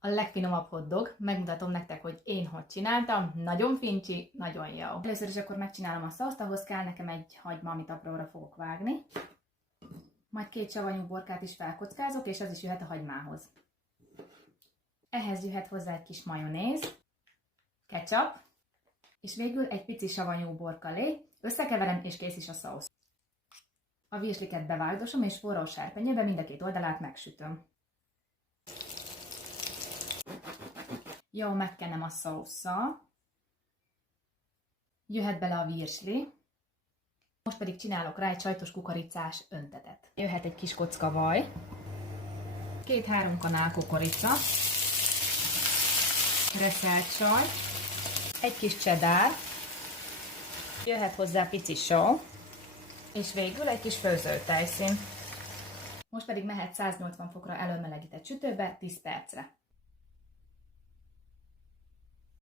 A legfinomabb hotdog, megmutatom nektek, hogy én hogy csináltam, nagyon fincsi, nagyon jó. Először is akkor megcsinálom a szószt, ahhoz kell nekem egy hagyma, amit apróra fogok vágni. Majd 2 savanyú borkát is felkockázok, és az is jöhet a hagymához. Ehhez jöhet hozzá egy kis majonéz, ketchup, és végül egy pici savanyú borkalé, összekeverem és kész is a szósz. A virsliket bevágdosom és forró serpenyőbe mind a 2 oldalát megsütöm. Jó, megkenem a szósszal. Jöhet bele a virsli. Most pedig csinálok rá egy sajtos kukoricás öntetet. Jöhet egy kis kocka vaj, 2-3 kanál kukorica, reszelt saj, egy kis cheddar, jöhet hozzá pici só, és végül egy kis főző tejszín. Most pedig mehet 180 fokra előmelegített sütőbe 10 percre.